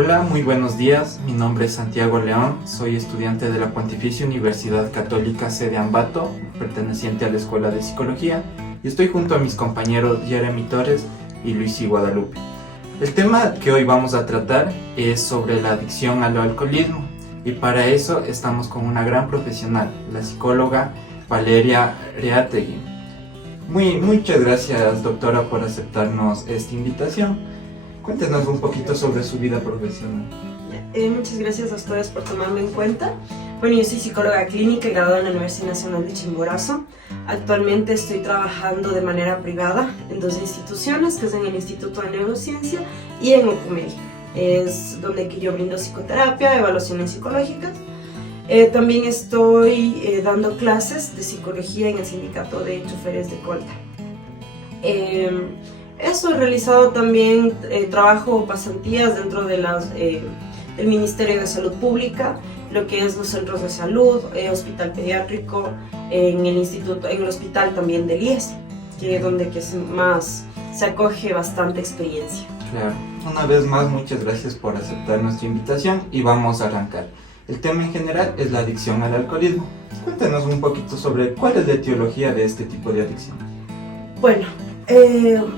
Hola, muy buenos días. Mi nombre es Santiago León. Soy estudiante de la Pontificia Universidad Católica sede Ambato, perteneciente a la Escuela de Psicología, y estoy junto a mis compañeros Jeremy Torres y Luis y Guadalupe. El tema que hoy vamos a tratar es sobre la adicción al alcoholismo, y para eso estamos con una gran profesional, la psicóloga Valeria Reategui. Muchas gracias, doctora, por aceptarnos esta invitación. Cuéntenos un poquito sobre su vida profesional. Muchas gracias a ustedes por tomarme en cuenta. Bueno, yo soy psicóloga clínica y graduada en la Universidad Nacional de Chimborazo. Actualmente estoy trabajando de manera privada en dos instituciones, que es en el Instituto de Neurociencia y en Ocumeli. Es donde que yo brindo psicoterapia, evaluaciones psicológicas. También estoy dando clases de psicología en el sindicato de choferes de Colta. Eso, he realizado también trabajo o pasantías dentro de del Ministerio de Salud Pública, lo que es los centros de salud, hospital pediátrico, en el hospital también del IES, que es donde más se acoge bastante experiencia. Claro. Una vez más, muchas gracias por aceptar nuestra invitación y vamos a arrancar. El tema en general es la adicción al alcoholismo. Cuéntanos un poquito sobre cuál es la etiología de este tipo de adicción. Bueno,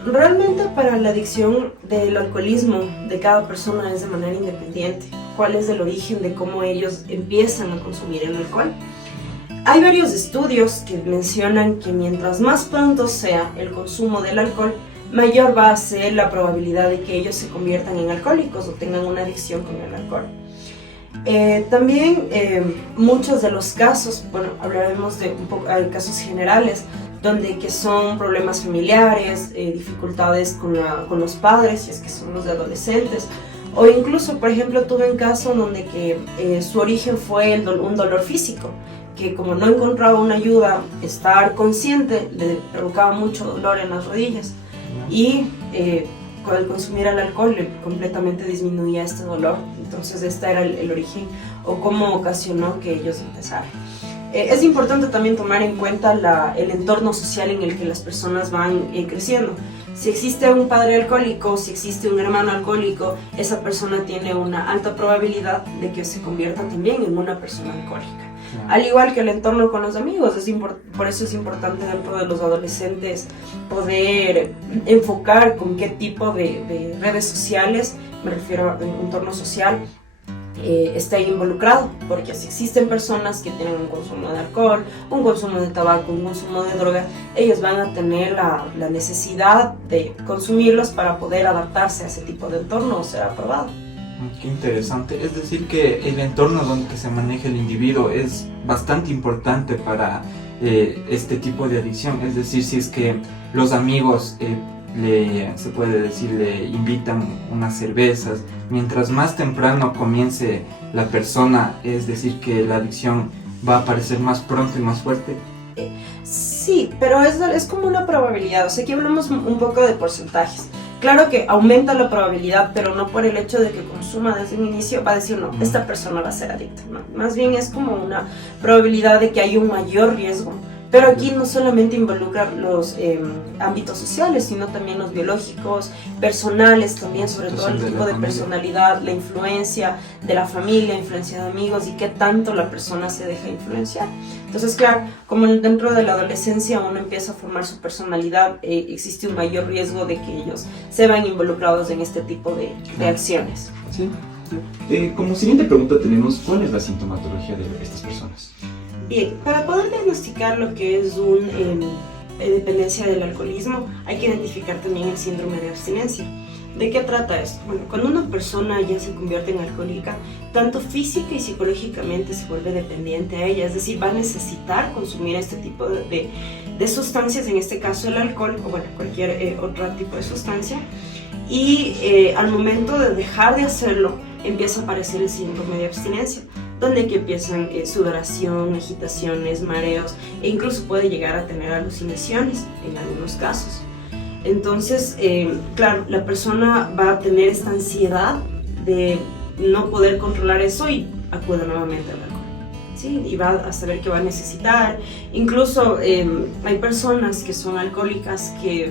realmente para la adicción del alcoholismo de cada persona es de manera independiente. ¿Cuál es el origen de cómo ellos empiezan a consumir el alcohol? Hay varios estudios que mencionan que mientras más pronto sea el consumo del alcohol, mayor va a ser la probabilidad de que ellos se conviertan en alcohólicos o tengan una adicción con el alcohol. También muchos de los casos, bueno, hablaremos de hay casos generales, donde que son problemas familiares, dificultades con los padres, si es que son los de adolescentes, o incluso, por ejemplo, tuve un caso donde que su origen fue un dolor físico, que como no encontraba una ayuda, estar consciente le provocaba mucho dolor en las rodillas, y al consumir el alcohol completamente disminuía este dolor. Entonces este era el origen o cómo ocasionó que ellos empezaran. Es importante también tomar en cuenta el entorno social en el que las personas van creciendo. Si existe un padre alcohólico, si existe un hermano alcohólico, esa persona tiene una alta probabilidad de que se convierta también en una persona alcohólica. Al igual que el entorno con los amigos, por eso es importante dentro de los adolescentes poder enfocar con qué tipo de redes sociales, me refiero a un entorno social, está involucrado, porque si existen personas que tienen un consumo de alcohol, un consumo de tabaco, un consumo de drogas, ellos van a tener la necesidad de consumirlos para poder adaptarse a ese tipo de entorno o ser aprobado. Qué interesante, es decir que el entorno donde se maneja el individuo es bastante importante para este tipo de adicción. Es decir, si es que los amigos se puede decir, le invitan unas cervezas, mientras más temprano comience la persona, es decir que la adicción va a aparecer más pronto y más fuerte. Sí, pero es como una probabilidad, o sea, aquí hablamos un poco de porcentajes. Claro que aumenta la probabilidad, pero no por el hecho de que consuma desde un inicio va a decir, no, esta persona va a ser adicta, ¿no? Más bien es como una probabilidad de que hay un mayor riesgo. Pero aquí no solamente involucra los ámbitos sociales, sino también los biológicos, personales también, sobre todo el tipo de personalidad, la influencia de la familia, influencia de amigos y qué tanto la persona se deja influenciar. Entonces, claro, como dentro de la adolescencia uno empieza a formar su personalidad, existe un mayor riesgo de que ellos se vean involucrados en este tipo de acciones. Sí. Como siguiente pregunta tenemos, ¿cuál es la sintomatología de estas personas? Bien, para poder diagnosticar lo que es una dependencia del alcoholismo, hay que identificar también el síndrome de abstinencia. ¿De qué trata esto? Bueno, cuando una persona ya se convierte en alcohólica, tanto física y psicológicamente se vuelve dependiente a ella, es decir, va a necesitar consumir este tipo de sustancias, en este caso el alcohol o bueno, cualquier otro tipo de sustancia, y al momento de dejar de hacerlo, empieza a aparecer el síndrome de abstinencia, donde que empiezan sudoración, agitaciones, mareos e incluso puede llegar a tener alucinaciones en algunos casos. Entonces, claro, la persona va a tener esta ansiedad de no poder controlar eso y acude nuevamente al alcohol, ¿sí? Y va a saber que va a necesitar. Incluso hay personas que son alcohólicas que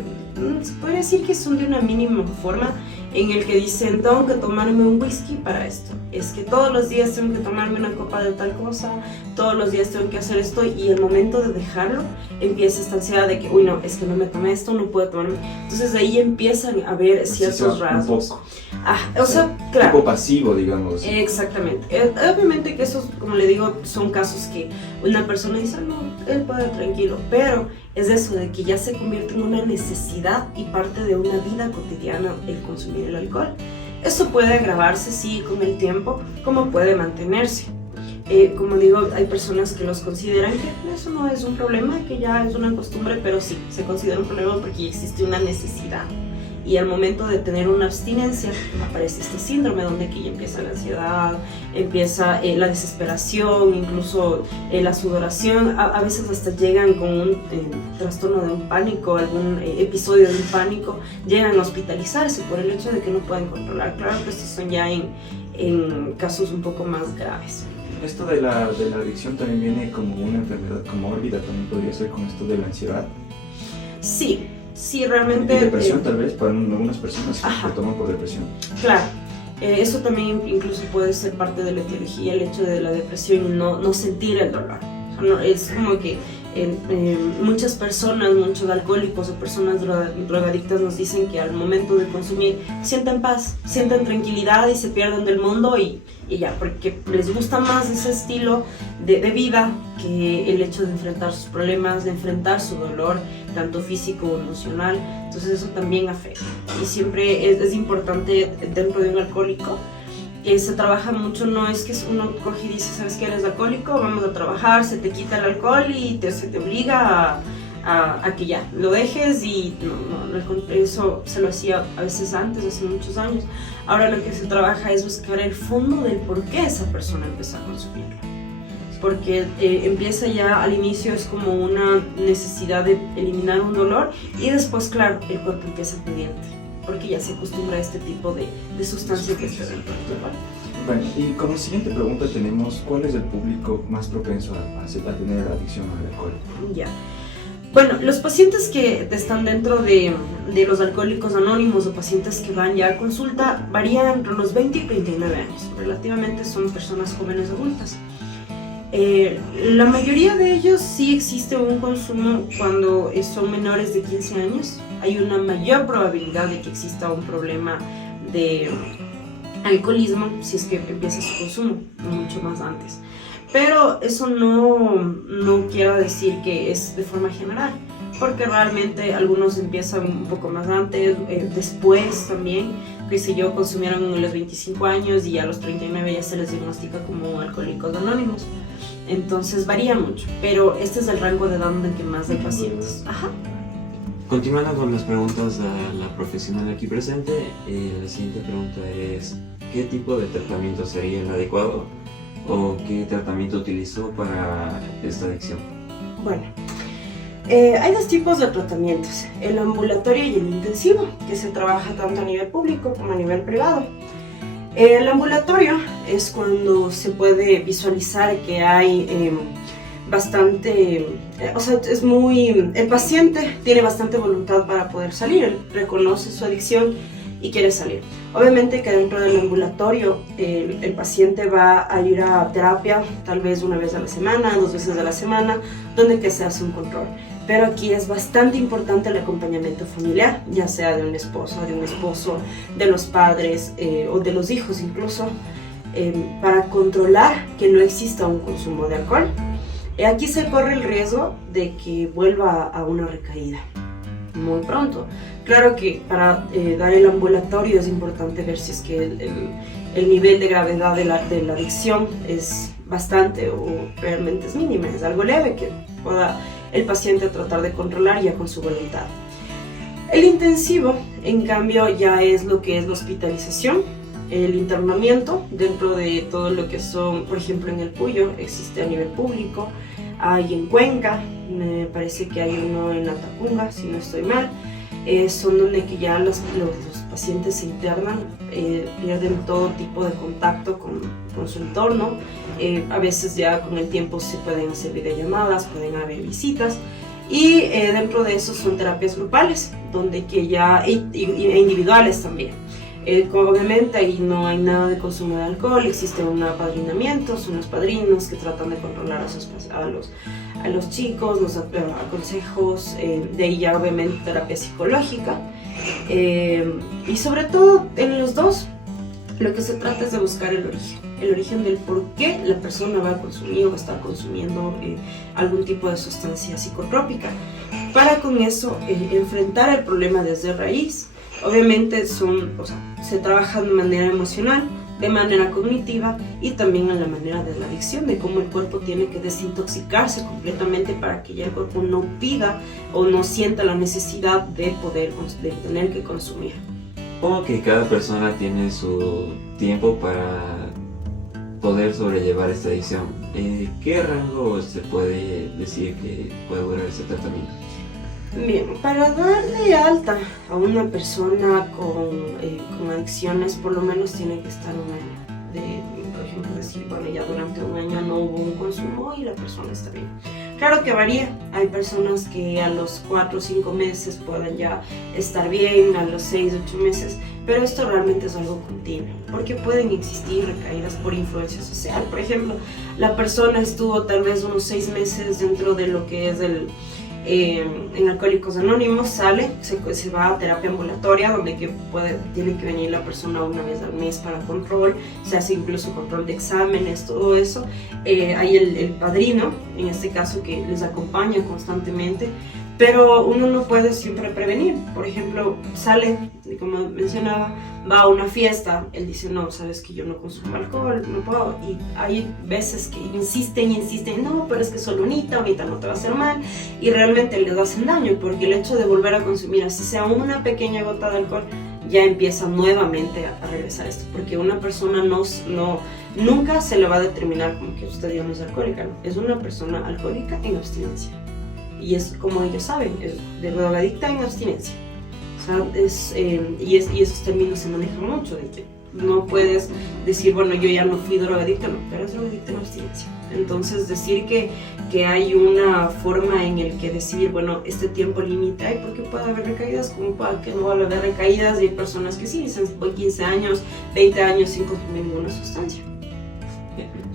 se podría decir que son de una mínima forma, en el que dicen, tengo que tomarme un whisky para esto, es que todos los días tengo que tomarme una copa de tal cosa, todos los días tengo que hacer esto, y el momento de dejarlo empieza esta ansiedad de que, uy, no, es que no me tomé esto, no puedo tomarme. Entonces ahí empiezan a ver ciertos rasgos. O sea, claro. Tipo pasivo, digamos. Exactamente. Obviamente que esos, como le digo, son casos que una persona dice, no, él puede tranquilo, pero es eso de que ya se convierte en una necesidad y parte de una vida cotidiana el consumir el alcohol. Eso puede agravarse, sí, con el tiempo, como puede mantenerse. Como digo, hay personas que los consideran que eso no es un problema, que ya es una costumbre, pero sí, se considera un problema porque existe una necesidad. Y al momento de tener una abstinencia aparece este síndrome donde aquí ya empieza la ansiedad, empieza la desesperación, incluso la sudoración, a veces hasta llegan con un trastorno de un pánico, algún episodio de un pánico, llegan a hospitalizarse por el hecho de que no pueden controlar. Claro que estos son ya en casos un poco más graves. Esto de la adicción también viene como una enfermedad comórbida, también podría ser con esto de la ansiedad. Sí, realmente... Y depresión tal vez, para algunas personas que lo toman por depresión. Claro, eso también incluso puede ser parte de la etiología, el hecho de la depresión y no sentir el dolor. O sea, es como que muchas personas, muchos alcohólicos o personas drogadictas nos dicen que al momento de consumir sienten paz, sienten tranquilidad y se pierden del mundo y ya, porque les gusta más ese estilo de vida que el hecho de enfrentar sus problemas, de enfrentar su dolor, tanto físico o emocional. Entonces eso también afecta. Y siempre es importante dentro de un alcohólico, se trabaja mucho, no es que uno coge y dice, ¿sabes qué? Eres alcohólico, vamos a trabajar, se te quita el alcohol y se te obliga a que ya lo dejes, y no, eso se lo hacía a veces antes, hace muchos años. Ahora lo que se trabaja es buscar el fondo del por qué esa persona empezó a consumirlo. Porque empieza ya al inicio, es como una necesidad de eliminar un dolor, y después, claro, el cuerpo empieza pendiente, porque ya se acostumbra a este tipo de sustancia que está dentro del cuerpo. Bueno, y como siguiente pregunta tenemos, ¿cuál es el público más propenso a tener adicción al alcohol? Ya. Bueno, los pacientes que están dentro de los alcohólicos anónimos o pacientes que van ya a consulta varían entre los 20 y 39 años. Relativamente son personas jóvenes adultas. La mayoría de ellos sí existe un consumo cuando son menores de 15 años. Hay una mayor probabilidad de que exista un problema de alcoholismo si es que empieza su consumo mucho más antes. Pero eso no quiere decir que es de forma general, porque realmente algunos empiezan un poco más antes, después también, que si yo consumieron a los 25 años y a los 39 ya se les diagnostica como alcohólicos anónimos. Entonces varía mucho, pero este es el rango de edad en el que más hay pacientes. Ajá. Continuando con las preguntas de la profesional aquí presente, la siguiente pregunta es, ¿qué tipo de tratamiento sería el adecuado o qué tratamiento utilizó para esta adicción? Bueno, hay dos tipos de tratamientos, el ambulatorio y el intensivo, que se trabaja tanto a nivel público como a nivel privado. El ambulatorio es cuando se puede visualizar que hay bastante, el paciente tiene bastante voluntad para poder salir, él reconoce su adicción y quiere salir. Obviamente que dentro del ambulatorio el paciente va a ir a terapia tal vez una vez a la semana, 2 veces a la semana, donde que se hace un control. Pero aquí es bastante importante el acompañamiento familiar, ya sea de una esposa, de un esposo, de los padres o de los hijos incluso, para controlar que no exista un consumo de alcohol. Aquí se corre el riesgo de que vuelva a una recaída muy pronto. Claro que para dar el ambulatorio es importante ver si es que el nivel de gravedad de la adicción es bastante o realmente es mínima, es algo leve que pueda el paciente tratar de controlar ya con su voluntad. El intensivo, en cambio, ya es lo que es la hospitalización, el internamiento dentro de todo lo que son, por ejemplo, en el Puyo existe a nivel público, hay en Cuenca, me parece que hay uno en Atacunga, si no estoy mal. Son donde que ya los pacientes se internan, pierden todo tipo de contacto con su entorno. A veces ya con el tiempo se pueden hacer videollamadas, pueden haber visitas, Y dentro de eso son terapias grupales, donde que ya, e individuales también. Obviamente ahí no hay nada de consumo de alcohol, existe un apadrinamiento, son los padrinos que tratan de controlar a los chicos, los consejos, de ahí ya obviamente terapia psicológica, y sobre todo en los dos lo que se trata es de buscar el origen del por qué la persona va a consumir o está consumiendo algún tipo de sustancia psicotrópica, para con eso enfrentar el problema desde raíz. Obviamente se trabaja de manera emocional, de manera cognitiva y también en la manera de la adicción, de cómo el cuerpo tiene que desintoxicarse completamente para que ya el cuerpo no pida o no sienta la necesidad de tener que consumir. Supongo que cada persona tiene su tiempo para poder sobrellevar esta adicción. ¿Qué rango se puede decir que puede durar este tratamiento? Bien, para dar de alta a una persona con adicciones, por lo menos tiene que estar un año. Por ejemplo, decir, bueno, ya durante un año no hubo un consumo y la persona está bien. Claro que varía. Hay personas que a los 4 o 5 meses pueden ya estar bien, a los 6 o 8 meses, pero esto realmente es algo continuo, porque pueden existir recaídas por influencia social. Por ejemplo, la persona estuvo tal vez unos 6 meses dentro de lo que es en Alcohólicos Anónimos, sale, se va a terapia ambulatoria, donde tiene que venir la persona una vez al mes para control, se hace incluso control de exámenes, todo eso. Hay el padrino, en este caso, que les acompaña constantemente, pero uno no puede siempre prevenir. Por ejemplo, sale, como mencionaba, va a una fiesta, él dice, no, sabes que yo no consumo alcohol, no puedo, y hay veces que insisten, no, pero es que solo unita no te va a hacer mal, y realmente les hacen daño, porque el hecho de volver a consumir, así sea una pequeña gota de alcohol, ya empieza nuevamente a regresar esto, porque una persona nunca se le va a determinar como que usted ya no es alcohólica, no, es una persona alcohólica en abstinencia, y es como ellos saben, es de drogadicta en abstinencia. Y esos términos se manejan mucho, de que no puedes decir, bueno, yo ya no fui drogadicta, no, pero es drogadicta en abstinencia. Entonces decir que hay una forma en el que decir, bueno, este tiempo límite hay, porque puede haber recaídas, como puede que no va a haber recaídas, y hay personas que sí, dicen, voy 15 años, 20 años sin consumir ninguna sustancia.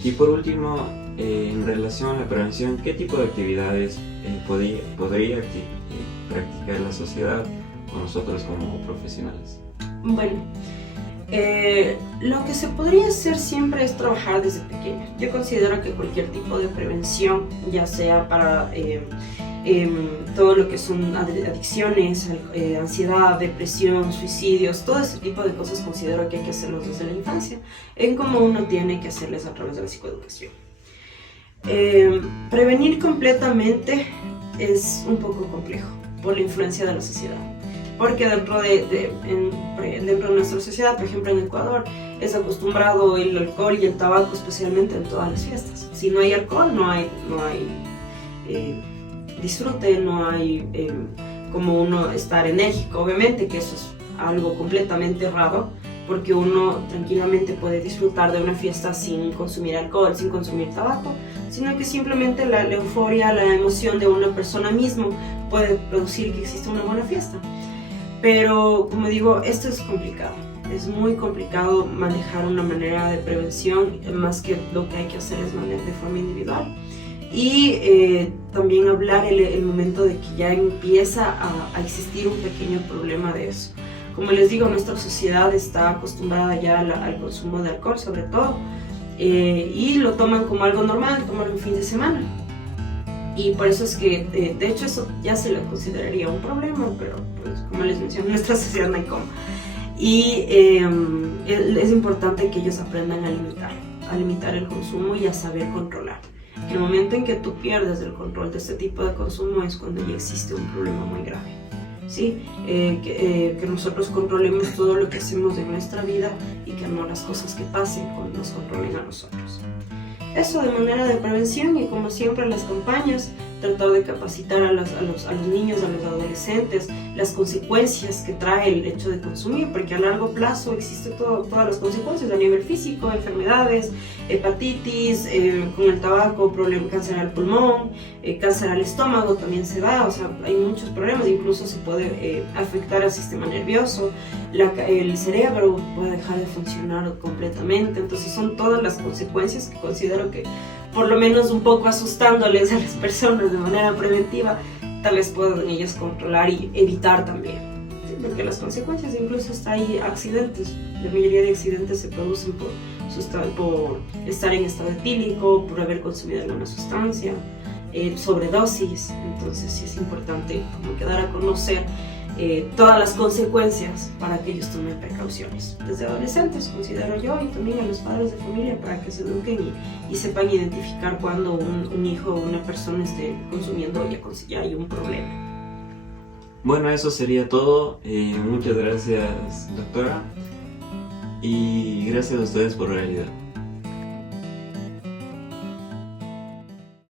Y por último, en relación a la prevención, ¿qué tipo de actividades podría practicar la sociedad o nosotros como profesionales? Bueno, lo que se podría hacer siempre es trabajar desde pequeño. Yo considero que cualquier tipo de prevención, ya sea para todo lo que son adicciones, ansiedad, depresión, suicidios, todo ese tipo de cosas, considero que hay que hacerlos desde la infancia, en cómo uno tiene que hacerles a través de la psicoeducación. Prevenir completamente es un poco complejo por la influencia de la sociedad, porque dentro de nuestra sociedad, por ejemplo en Ecuador, es acostumbrado el alcohol y el tabaco, especialmente en todas las fiestas. Si no hay alcohol, no hay disfrute, no hay como uno estar enérgico. Obviamente que eso es algo completamente raro, porque uno tranquilamente puede disfrutar de una fiesta sin consumir alcohol, sin consumir tabaco, sino que simplemente la euforia, la emoción de una persona misma puede producir que exista una buena fiesta. Pero, como digo, esto es complicado. Es muy complicado manejar una manera de prevención, más que lo que hay que hacer es manejar de forma individual. Y también hablar el momento de que ya empieza a existir un pequeño problema de eso. Como les digo, nuestra sociedad está acostumbrada ya al consumo de alcohol, sobre todo, y lo toman como algo normal, tomarlo un fin de semana. Y por eso es que, de hecho, eso ya se le consideraría un problema, pero pues, como les mencioné, en nuestra sociedad no hay cómo. Y es importante que ellos aprendan a limitar el consumo y a saber controlar. Que el momento en que tú pierdes el control de este tipo de consumo es cuando ya existe un problema muy grave. ¿Sí? Que nosotros controlemos todo lo que hacemos de nuestra vida y que no las cosas que pasen nos controlen a nosotros. Eso de manera de prevención, y como siempre las campañas tratar de capacitar a los niños, a los adolescentes, las consecuencias que trae el hecho de consumir, porque a largo plazo existen todas las consecuencias a nivel físico, enfermedades, hepatitis, con el tabaco, cáncer al pulmón, cáncer al estómago también se da, o sea, hay muchos problemas, incluso se puede afectar al sistema nervioso, el cerebro puede dejar de funcionar completamente, entonces son todas las consecuencias que considero que, por lo menos un poco asustándoles a las personas de manera preventiva, tal vez puedan ellos controlar y evitar también. ¿Sí? Porque las consecuencias, incluso hasta hay accidentes, la mayoría de accidentes se producen por estar en estado etílico, por haber consumido alguna sustancia, sobredosis, entonces sí es importante como que dar a conocer todas las consecuencias para que ellos tomen precauciones. Desde adolescentes, considero yo, y también a los padres de familia, para que se eduquen y sepan identificar cuando un hijo o una persona esté consumiendo ya hay un problema. Bueno, eso sería todo. Muchas gracias, doctora. Y gracias a ustedes por la ayuda.